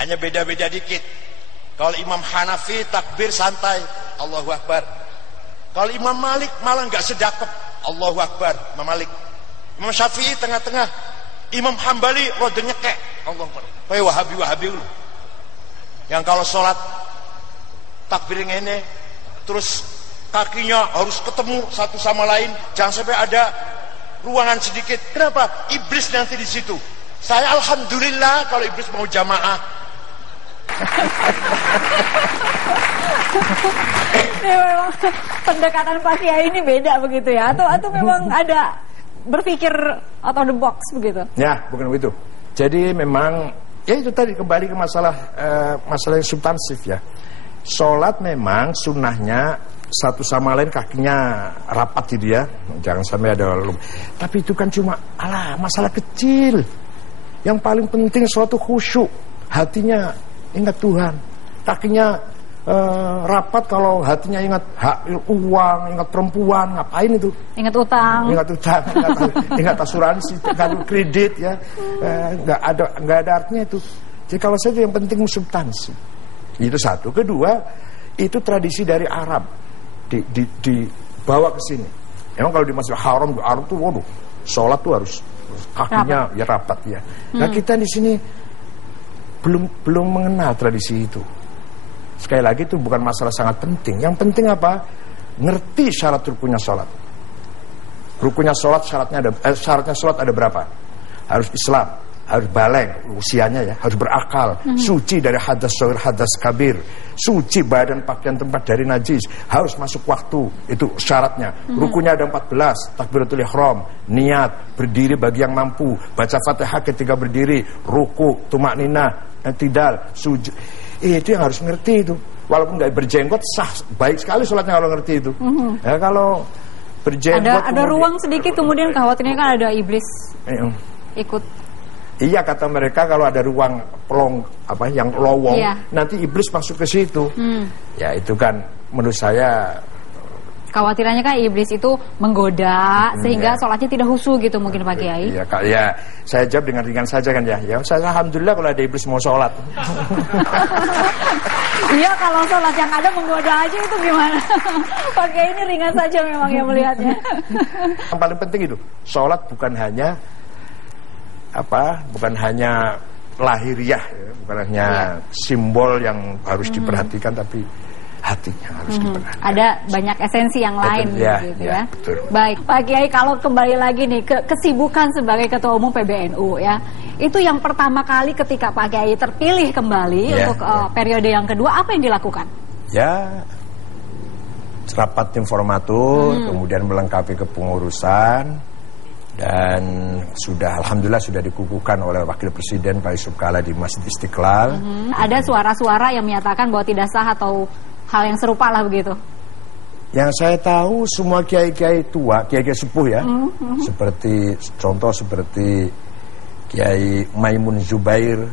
Hanya beda-beda dikit. Kalau Imam Hanafi takbir santai, Allahu Akbar. Kalau Imam Malik malah nggak sedakep, Allahu Akbar, Imam Malik. Imam Syafi'i tengah-tengah. Imam Hambali rada nyekek, Allahu Akbar. Kayak Wahabi dulu. Yang kalau sholat takbir ngene, terus kakinya harus ketemu satu sama lain, jangan sampai ada ruangan sedikit. Kenapa? Iblis nanti di situ. Saya alhamdulillah kalau iblis mau jamaah. Ini memang pendekatan Pak Kiai ini beda begitu ya, atau memang ada berpikir out of the box begitu? Ya, bukan begitu. Jadi memang ya itu tadi kembali ke masalah yang substansif ya. Sholat memang sunnahnya satu sama lain kakinya rapat gitu ya, jangan sampai ada tapi itu kan cuma masalah kecil. Yang paling penting suatu khusyuk, hatinya ingat Tuhan, kakinya rapat kalau hatinya ingat uang, ingat perempuan, ngapain itu? Ingat utang, ingat asuransi, kartu kredit ya, nggak ada artinya itu. Jadi kalau saya yang penting substansi. Itu satu. Kedua, itu tradisi dari Arab dibawa ke sini. Emang kalau di Masjidil Haram, Arab tuh waduh, sholat tuh harus kakinya rapat. Ya rapat ya. Nah kita di sini belum mengenal tradisi itu. Sekali lagi itu bukan masalah sangat penting. Yang penting apa? Ngerti syarat rukunnya sholat. Rukunnya sholat syaratnya sholat ada berapa? Harus Islam, harus baligh usianya ya, harus berakal, suci dari hadas shaghir, hadas kabir, suci badan pakaian tempat dari najis, harus masuk waktu, itu syaratnya. Rukunnya ada 14, takbiratul ihram, niat, berdiri bagi yang mampu, baca Fatihah ketika berdiri, ruku, tumakninah, i'tidal, sujud. Itu yang harus ngerti itu. Walaupun nggak berjenggot sah, baik sekali sholatnya kalau ngerti itu. Ya kalau berjenggot ada ruang sedikit kemudian khawatirnya kan ada iblis ikut. Iya kata mereka kalau ada ruang yang lowong, nanti iblis masuk ke situ. Ya itu kan menurut saya khawatirannya kan iblis itu menggoda sehingga sholatnya tidak khusyuk gitu mungkin Pak Kiai. Iya, saya jawab dengan ringan saja kan ya. Ya saya alhamdulillah kalau ada iblis mau sholat. Iya kalau sholat yang ada menggoda aja itu gimana? Pak Kiai ini ringan saja memang yang melihatnya. Yang paling penting itu sholat bukan hanya lahiriah, ya, bukan hanya simbol yang harus diperhatikan, tapi hatinya harus diperhatikan. Ada banyak esensi yang lain gitu ya. Betul. Baik, Pak Kiai, kalau kembali lagi nih ke kesibukan sebagai Ketua Umum PBNU ya, itu yang pertama kali ketika Pak Kiai terpilih kembali untuk periode yang kedua, apa yang dilakukan? Ya, rapat informatur, kemudian melengkapi kepengurusan. Dan alhamdulillah sudah dikukuhkan oleh Wakil Presiden Pak Yusuf Kala di Masjid Istiqlal. Ada suara-suara yang menyatakan bahwa tidak sah atau hal yang serupa lah begitu. Yang saya tahu semua kiai-kiai tua, kiai-kiai sepuh ya, seperti Kiai Maimun Zubair,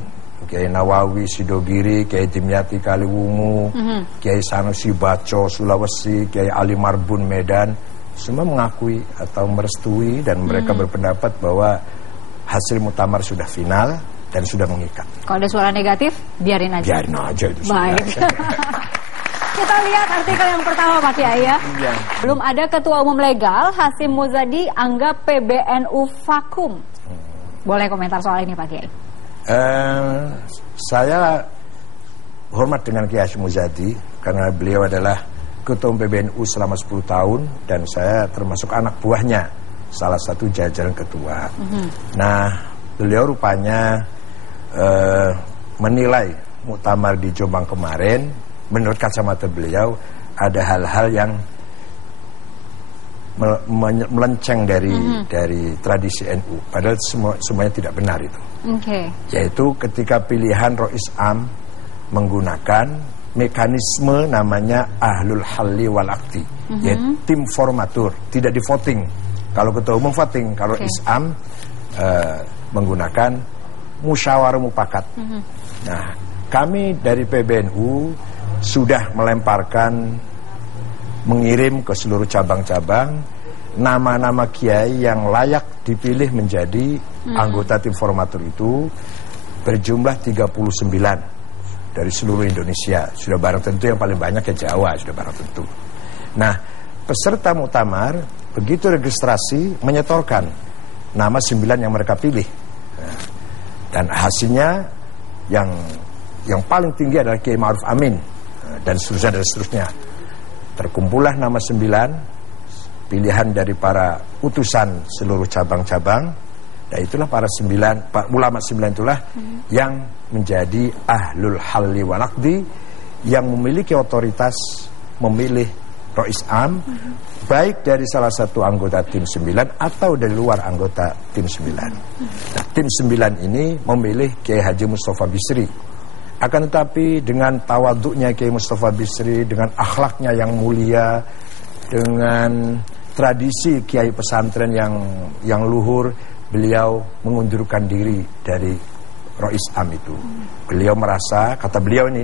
Kiai Nawawi Sidogiri, Kiai Dimyati Kaliwungu, Kiai Sanusi Baco Sulawesi, Kiai Ali Marbun Medan. Semua mengakui atau merestui dan mereka berpendapat bahwa hasil muktamar sudah final dan sudah mengikat. Kalau ada suara negatif, biarin aja. Biarin aja itu. Baik. Kita lihat artikel yang pertama Pak Kiai ya. Belum ada Ketua Umum Legal, Hasyim Muzadi anggap PBNU vakum. Boleh komentar soal ini Pak Kiai? Saya hormat dengan Kiai Hasyim Muzadi karena beliau adalah Ketua Umum PBNU selama 10 tahun dan saya termasuk anak buahnya, salah satu jajaran ketua. Nah, beliau rupanya menilai muktamar di Jombang kemarin, menurut kacamata beliau ada hal-hal yang melenceng dari tradisi NU, padahal semuanya tidak benar itu. Yaitu ketika pilihan Rois Am menggunakan mekanisme namanya Ahlul Halli wal Aqdi, yaitu tim formatur, tidak di voting. Kalau Ketua Umum voting, kalau Isam menggunakan musyawarah mufakat. Nah, kami dari PBNU sudah mengirim ke seluruh cabang-cabang nama-nama kiai yang layak dipilih menjadi anggota tim formatur itu berjumlah 39. dari seluruh Indonesia. Sudah barang tentu yang paling banyak ya Jawa, sudah barang tentu. Nah, peserta muktamar begitu registrasi menyetorkan nama 9 yang mereka pilih. Nah, dan hasilnya yang paling tinggi adalah Kiai Ma'ruf Amin, dan seterusnya. Terkumpullah nama 9 pilihan dari para utusan seluruh cabang-cabang. Dan itulah para 9 ulama 9 itulah yang menjadi ahlul halli wal aqdi, yang memiliki otoritas memilih Rois Am, baik dari salah satu anggota tim 9 atau dari luar anggota tim 9. Nah, tim 9 ini memilih Kiai Haji Mustafa Bisri. Akan tetapi dengan tawaduknya Kiai Mustafa Bisri, dengan akhlaknya yang mulia, dengan tradisi kiai pesantren yang luhur, beliau mengundurkan diri dari Rois Am itu. Beliau merasa, kata beliau ini,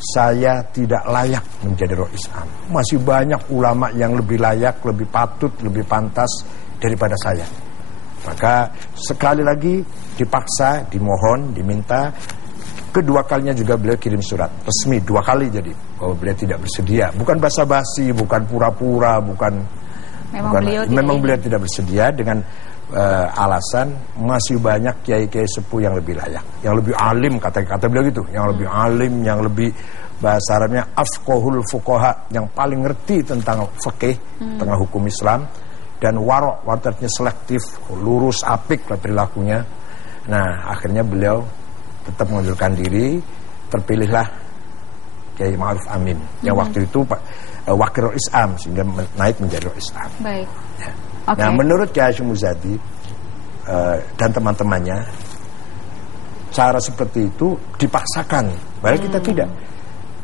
saya tidak layak menjadi Rois Am. Masih banyak ulama yang lebih layak, lebih patut, lebih pantas daripada saya. Maka sekali lagi dipaksa, dimohon, diminta. Kedua kalinya juga beliau kirim surat resmi 2 kali, jadi bahwa beliau tidak bersedia. Bukan basa-basi, bukan pura-pura, memang beliau tidak bersedia dengan alasan masih banyak kiai-kiai sepuh yang lebih layak, yang lebih alim, kata beliau gitu, yang lebih alim, yang lebih, bahasa Arabnya afqahul fuqaha, yang paling ngerti tentang fikih, tentang hukum Islam, dan warok, artinya selektif, lurus, apik lah perilakunya. Nah, akhirnya beliau tetap mengundurkan diri, terpilihlah Kiai Ma'ruf Amin yang waktu itu wakil Rois Am, sehingga naik menjadi Rois Am. Baik. Ya. Okay. Nah, menurut Kiai Hashim Muzadi dan teman-temannya, cara seperti itu dipaksakan. Padahal kita tidak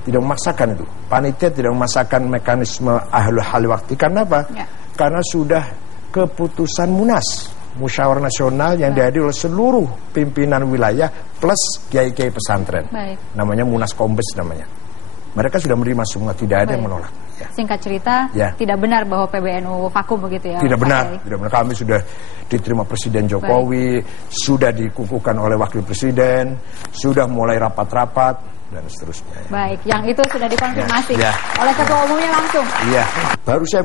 memaksakan itu. Panitia tidak memaksakan mekanisme ahlul hal waktu. Karena apa? Ya. Karena sudah keputusan Munas, Musyawarah Nasional yang dihadiri oleh seluruh pimpinan wilayah plus kiai-kiai pesantren. Baik. Namanya Munas Kombes namanya. Mereka sudah menerima semua, tidak ada yang menolak. Ya. Singkat cerita, tidak benar bahwa PBNU vakum begitu ya? Tidak benar, tidak benar. Kami sudah diterima Presiden Jokowi, sudah dikukuhkan oleh Wakil Presiden, sudah mulai rapat-rapat, dan seterusnya. Baik, yang itu sudah dikonfirmasi oleh Ketua Umumnya langsung. Iya, baru saya